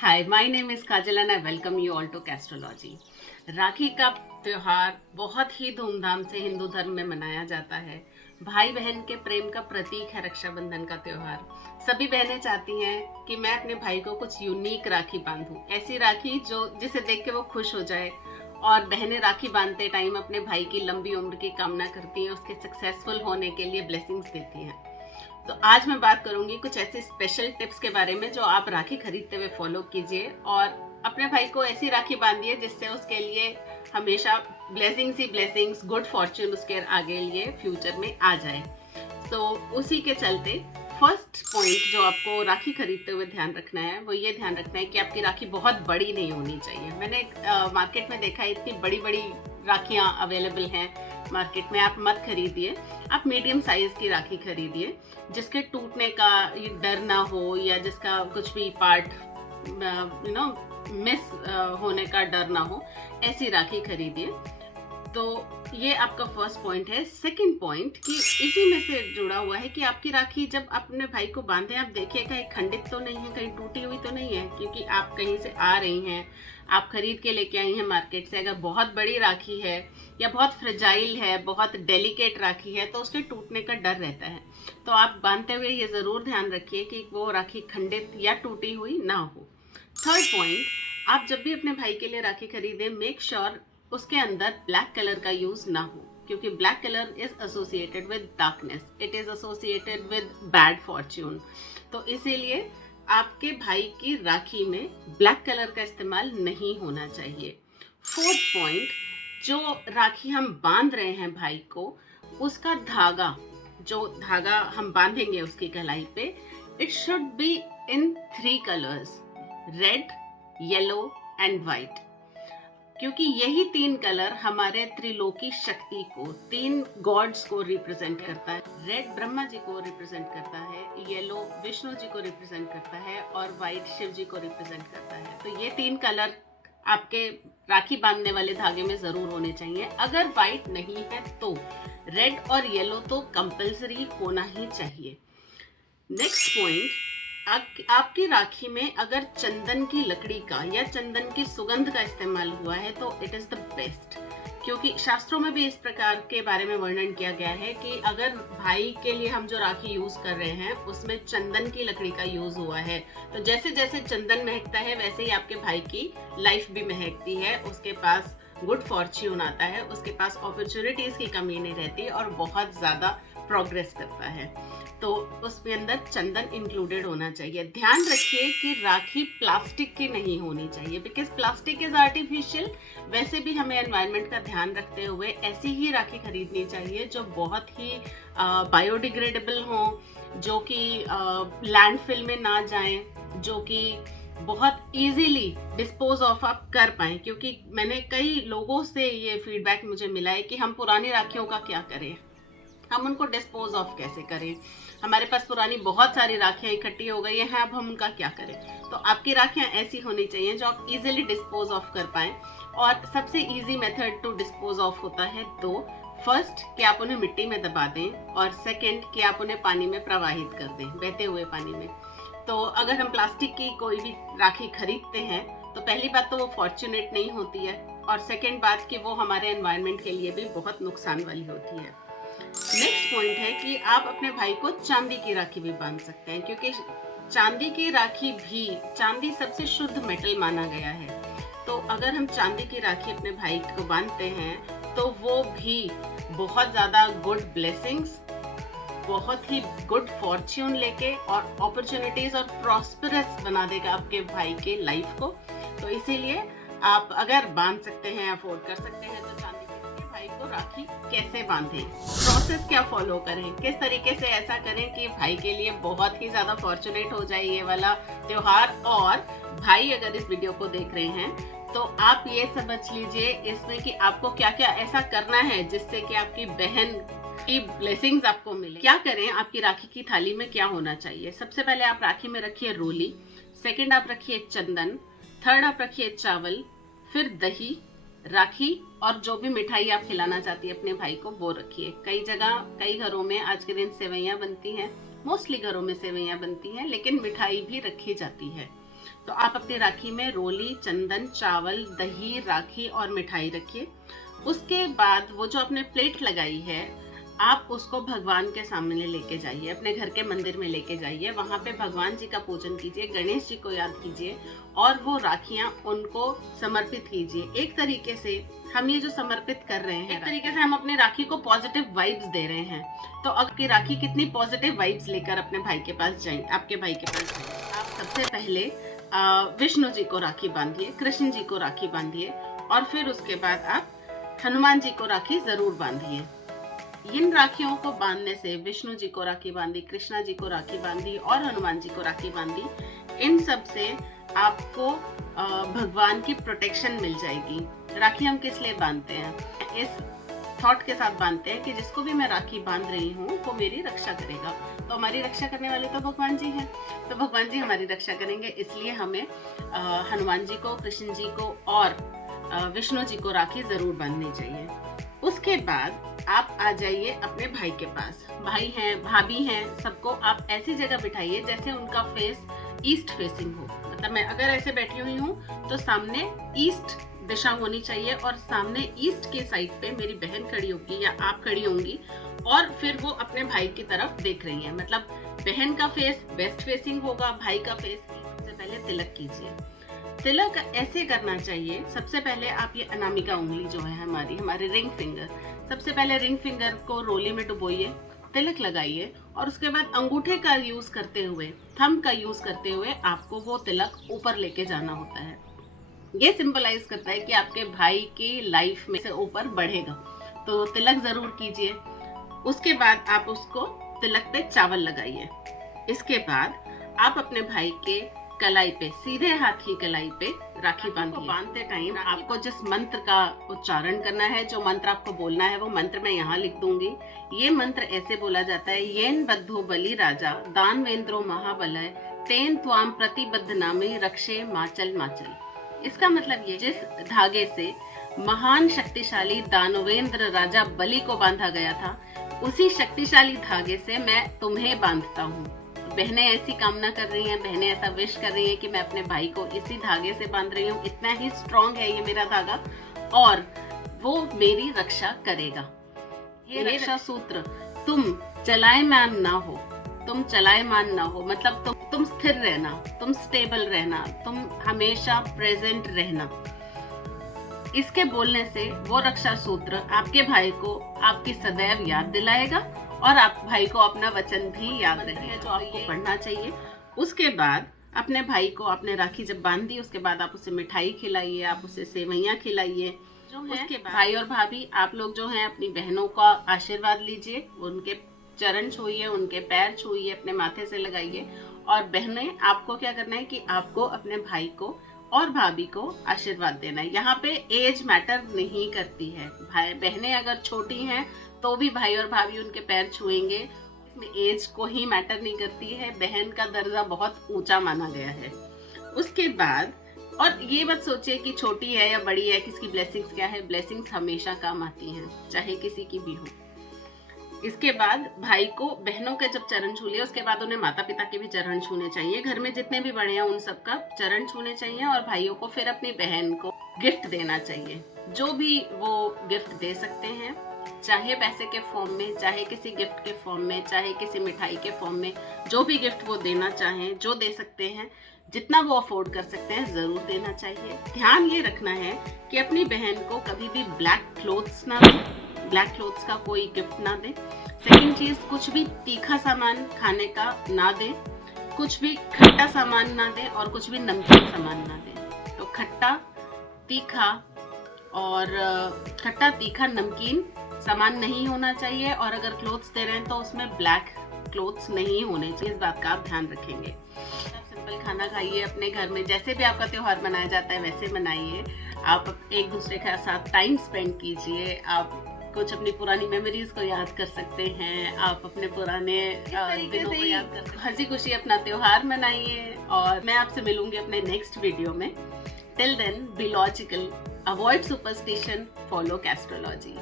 Hi, my name is Kajal and I welcome you all to Castrology. Rakhi का त्योहार बहुत ही धूमधाम से हिंदू धर्म में मनाया जाता है। भाई बहन के प्रेम का प्रतीक है रक्षाबंधन का त्योहार। सभी बहनें चाहती हैं कि मैं अपने भाई को कुछ यूनिक राखी बांधूं, ऐसी राखी जो जिसे देख के वो खुश हो जाए। और बहनें राखी बांधते टाइम अपने भाई की लंबी उम्र की कामना करती हैं, उसके सक्सेसफुल होने के लिए ब्लेसिंग्स देती हैं। तो आज मैं बात करूंगी कुछ ऐसे स्पेशल टिप्स के बारे में जो आप राखी खरीदते हुए फॉलो कीजिए और अपने भाई को ऐसी राखी बांधिए जिससे उसके लिए हमेशा ब्लेसिंग्स ही ब्लेसिंग्स, गुड फॉर्च्यून उसके आगे लिए फ्यूचर में आ जाए। तो उसी के चलते फर्स्ट पॉइंट जो आपको राखी खरीदते हुए ध्यान रखना है वो ये ध्यान रखना है कि आपकी राखी बहुत बड़ी नहीं होनी चाहिए। मैंने मार्केट में देखा है इतनी बड़ी बड़ी राखियाँ अवेलेबल हैं मार्केट में, आप मत खरीदिए। आप मीडियम साइज की राखी खरीदिए जिसके टूटने का डर ना हो या जिसका कुछ भी पार्ट मिस होने का डर ना हो, ऐसी राखी खरीदिए। तो ये आपका फर्स्ट पॉइंट है। सेकंड पॉइंट कि इसी में से जुड़ा हुआ है कि आपकी राखी जब अपने भाई को बांधे आप देखिए कहीं खंडित तो नहीं है, कहीं टूटी हुई तो नहीं है, क्योंकि आप कहीं से आ रही हैं, आप खरीद के लेके आई हैं मार्केट से। अगर बहुत बड़ी राखी है या बहुत फ्रेजाइल है, बहुत डेलिकेट राखी है, तो उसके टूटने का डर रहता है। तो आप बांधते हुए ये ज़रूर ध्यान रखिए कि वो राखी खंडित या टूटी हुई ना हो। थर्ड पॉइंट, आप जब भी अपने भाई के लिए राखी खरीदें मेक श्योर उसके अंदर ब्लैक कलर का यूज ना हो, क्योंकि black colour is associated with darkness, it is associated with bad Fortune. तो इसीलिए आपके भाई की राखी में ब्लैक कलर का इस्तेमाल नहीं होना चाहिए। फोर्थ पॉइंट, जो राखी हम बांध रहे हैं भाई को, उसका धागा, जो धागा हम बांधेंगे उसकी कलाई पे, it should be in 3 colours, red, yellow and white, क्योंकि यही 3 कलर हमारे त्रिलोकी शक्ति को, 3 गॉड्स को रिप्रेजेंट करता है। रेड ब्रह्मा जी को रिप्रेजेंट करता है, येलो विष्णु जी को रिप्रेजेंट करता है और व्हाइट शिव जी को रिप्रेजेंट करता है। तो ये 3 कलर आपके राखी बांधने वाले धागे में जरूर होने चाहिए। अगर व्हाइट नहीं है तो रेड और येलो तो कंपल्सरी होना ही चाहिए। नेक्स्ट पॉइंट, आपकी राखी में अगर चंदन की लकड़ी का या चंदन की सुगंध का इस्तेमाल हुआ है तो इट इज द बेस्ट, क्योंकि शास्त्रों में भी इस प्रकार के बारे में वर्णन किया गया है कि अगर भाई के लिए हम जो राखी यूज कर रहे हैं उसमें चंदन की लकड़ी का यूज हुआ है तो जैसे जैसे चंदन महकता है वैसे ही आपके भाई की लाइफ भी महकती है, उसके पास गुड फॉर्च्यून आता है, उसके पास अपॉर्चुनिटीज की कमी नहीं रहती और बहुत ज्यादा प्रोग्रेस करता है। तो उसके अंदर चंदन इंक्लूडेड होना चाहिए। ध्यान रखिए कि राखी प्लास्टिक की नहीं होनी चाहिए, बिकॉज प्लास्टिक इज आर्टिफिशियल। वैसे भी हमें एनवायरनमेंट का ध्यान रखते हुए ऐसी ही राखी खरीदनी चाहिए जो बहुत ही बायोडिग्रेडेबल हो, जो कि लैंडफिल में ना जाए, जो कि बहुत इजीली डिस्पोज ऑफ आप कर पाए। क्योंकि मैंने कई लोगों से ये फीडबैक मुझे मिला है कि हम पुरानी राखियों का क्या करें, हम उनको डिस्पोज ऑफ कैसे करें, हमारे पास पुरानी बहुत सारी राखियां इकट्ठी हो गई हैं, अब हम उनका क्या करें। तो आपकी राखियां ऐसी होनी चाहिए जो आप इजीली डिस्पोज ऑफ कर पाएं। और सबसे easy method to dispose of होता है दो। फर्स्ट कि आप उन्हें मिट्टी में दबा दें और सेकंड कि आप उन्हें पानी में प्रवाहित कर दें, बहते हुए पानी में। तो अगर हम प्लास्टिक की कोई भी राखी खरीदते हैं तो पहली बात तो वो फॉर्चुनेट नहीं होती है और सेकंड बात कि वो हमारे एनवायरनमेंट के लिए भी बहुत नुकसान वाली होती है। नेक्स्ट पॉइंट है कि आप अपने भाई को चांदी की राखी भी बांध सकते हैं, क्योंकि चांदी की राखी भी, चांदी सबसे शुद्ध मेटल माना गया है। तो अगर हम चांदी की राखी अपने भाई को बांधते हैं तो वो भी बहुत ज्यादा गुड ब्लेसिंग्स, बहुत ही गुड फॉर्च्यून लेके और अपॉर्चुनिटीज और प्रॉस्परस बना देगा आपके भाई के लाइफ को। तो इसीलिए आप अगर बांध सकते हैं, अफोर्ड कर सकते हैं, तो चांदी के भाई को राखी कैसे बांधें, प्रोसेस क्या फॉलो करें, किस तरीके से ऐसा करें कि भाई के लिए बहुत ही ज्यादा फॉर्चुनेट हो जाए ये वाला त्योहार। और भाई अगर इस वीडियो को देख रहे हैं तो आप ये समझ लीजिए इसमें कि आपको क्या क्या ऐसा करना है जिससे कि आपकी बहन की ब्लेसिंग्स आपको मिले। क्या करें, आपकी राखी की थाली में क्या होना चाहिए। सबसे पहले आप राखी में रखिए रोली, सेकंड आप रखिए चंदन, थर्ड आप रखिए चावल, फिर दही, राखी और जो भी मिठाई आप खिलाना चाहती है अपने भाई को वो रखिए। कई जगह, कई घरों में आज के दिन सेवैयां बनती हैं, मोस्टली घरों में सेवैयां बनती हैं, लेकिन मिठाई भी रखी जाती है। तो आप अपनी राखी में रोली, चंदन, चावल, दही, राखी और मिठाई रखिए। उसके बाद वो जो आपने प्लेट लगाई है, आप उसको भगवान के सामने लेके जाइए, अपने घर के मंदिर में लेके जाइए। वहाँ पे भगवान जी का पूजन कीजिए, गणेश जी को याद कीजिए और वो राखियाँ उनको समर्पित कीजिए। एक तरीके से हम ये जो समर्पित कर रहे हैं, एक तरीके से हम अपने राखी को पॉजिटिव वाइब्स दे रहे हैं। तो आपकी राखी कितनी पॉजिटिव वाइब्स लेकर अपने भाई के पास जाए, आपके भाई के पास जाए। आप सबसे पहले विष्णु जी को राखी बांधिए, कृष्ण जी को राखी बांधिए और फिर उसके बाद आप हनुमान जी को राखी जरूर बांधिए। इन राखियों को बांधने से, विष्णु जी को राखी बांधी, कृष्णा जी को राखी बांधी और हनुमान जी को राखी बांधी, इन सब से आपको भगवान की प्रोटेक्शन मिल जाएगी। राखी हम किस लिए बांधते हैं? इस थॉट के साथ बांधते हैं कि जिसको भी मैं राखी बांध रही हूँ वो मेरी रक्षा करेगा। तो हमारी रक्षा करने वाले तो भगवान जी हैं, तो भगवान जी हमारी रक्षा करेंगे। इसलिए हमें हनुमान जी को, कृष्ण जी को और विष्णु जी को राखी जरूर बांधनी चाहिए। उसके बाद आप आ जाइए अपने भाई के पास। भाई हैं, भाभी हैं, सबको आप ऐसी जगह बिठाइए जैसे उनका फेस ईस्ट फेसिंग हो। मतलब मैं अगर ऐसे बैठी हुई हूँ तो सामने ईस्ट दिशा होनी चाहिए और सामने ईस्ट के साइड पे मेरी बहन खड़ी होगी या आप खड़ी होंगी और फिर वो अपने भाई की तरफ देख रही है। मतलब बहन का फेस वेस्ट फेसिंग होगा, भाई का फेस। सबसे पहले तिलक कीजिए। तिलक ऐसे करना चाहिए, सबसे पहले आप ये अनामिका उंगली जो है हमारे रिंग फिंगर, सबसे पहले रिंग फिंगर को रोली में डुबोइए, तिलक लगाइए और उसके बाद अंगूठे का यूज करते हुए, थंब का यूज करते हुए आपको वो तिलक ऊपर लेके जाना होता है। ये सिंबलाइज करता है कि आपके भाई की लाइफ में से ऊपर बढ़ेगा, तो तिलक जरूर कीजिए। उसके बाद आप उसको तिलक पे चावल लगाइए। इसके बाद आप अपने भाई के कलाई पे, सीधे हाथ की कलाई पे राखी बांधिए। बांधते टाइम आपको जिस मंत्र का उच्चारण करना है, जो मंत्र आपको बोलना है, वो मंत्र मैं यहाँ लिख दूंगी। ये मंत्र ऐसे बोला जाता है, येन बद्धो बलि राजा दानवेंद्रो महाबलय तेन त्वाम प्रतिबद्ध नामे रक्षे माचल माचल। इसका मतलब ये, जिस धागे से महान शक्तिशाली दानवेंद्र राजा बलि को बांधा गया था, उसी शक्तिशाली धागे से मैं तुम्हें बांधता हूँ। बहनें ऐसी कामना कर रही हैं, बहनें ऐसा विश कर रही हैं कि मैं अपने भाई को इसी धागे से बांध रही हूँ। इतना ही स्ट्रॉन्ग है ये मेरा धागा और वो मेरी रक्षा करेगा। ये रक्षा सूत्र, तुम चलायमान ना हो, तुम चलायमान ना हो मतलब तुम स्थिर रहना, तुम स्टेबल रहना, तुम हमेशा प्रेजेंट रहना। इसके बोलने से वो रक्षा सूत्र आपके भाई को आपकी सदैव याद दिलाएगा और आप भाई को अपना वचन भी याद रहे जो आपको पढ़ना चाहिए। उसके बाद अपने भाई को आपने राखी जब बांध दी, उसके बाद आप उसे मिठाई खिलाइए, आप उसे सेवइयाँ खिलाइए। उसके बाद भाई और भाभी आप लोग जो हैं अपनी बहनों का आशीर्वाद लीजिए, उनके चरण छूइए, उनके पैर छूइए, अपने माथे से लगाइए। और बहनें आपको क्या करना है कि आपको अपने भाई को और भाभी को आशीर्वाद देना है। यहाँ पे एज मैटर नहीं करती है। भाई बहनें अगर छोटी हैं तो भी भाई और भाभी उनके पैर छुएंगे, इसमें एज को ही मैटर नहीं करती है। बहन का दर्जा बहुत ऊंचा माना गया है। उसके बाद, और ये मत सोचिए कि छोटी है या बड़ी है, किसकी ब्लेसिंग्स क्या है, ब्लेसिंग्स हमेशा काम आती हैं, चाहे किसी की भी हो। इसके बाद भाई को बहनों के जब चरण छू लिए, उसके बाद उन्हें माता पिता के भी चरण छूने चाहिए। घर में जितने भी बड़े हैं उन सबका चरण छूने चाहिए और भाइयों को फिर अपनी बहन को गिफ्ट देना चाहिए। जो भी वो गिफ्ट दे सकते हैं, चाहे पैसे के फॉर्म में, चाहे किसी गिफ्ट के फॉर्म में, चाहे किसी मिठाई के फॉर्म में, जो भी गिफ्ट वो देना चाहें, जो दे सकते हैं, जितना वो अफोर्ड कर सकते हैं जरूर देना चाहिए। ध्यान ये रखना है कि अपनी बहन को कभी भी ब्लैक क्लोथ्स ना दें, ब्लैक क्लोथ्स का कोई गिफ्ट ना दें। सेकंड चीज, कुछ भी तीखा सामान खाने का ना दें, कुछ भी खट्टा सामान ना दें और कुछ भी नमकीन सामान ना दें। तो खट्टा तीखा नमकीन सामान नहीं होना चाहिए और अगर क्लोथ्स दे रहे हैं तो उसमें ब्लैक क्लोथ्स नहीं होने चाहिए। इस बात का आप ध्यान रखेंगे। आप सिंपल खाना खाइए अपने घर में, जैसे भी आपका त्योहार मनाया जाता है वैसे मनाइए। आप एक दूसरे के साथ टाइम स्पेंड कीजिए, आप कुछ अपनी पुरानी मेमोरीज को याद कर सकते हैं, आप अपने पुराने दिनों को याद कर सकते हैं। हंसी खुशी अपना त्योहार मनाइए और मैं आपसे मिलूंगी अपने नेक्स्ट वीडियो में। Till then, be logical, avoid superstition, follow कैस्ट्रोलॉजी।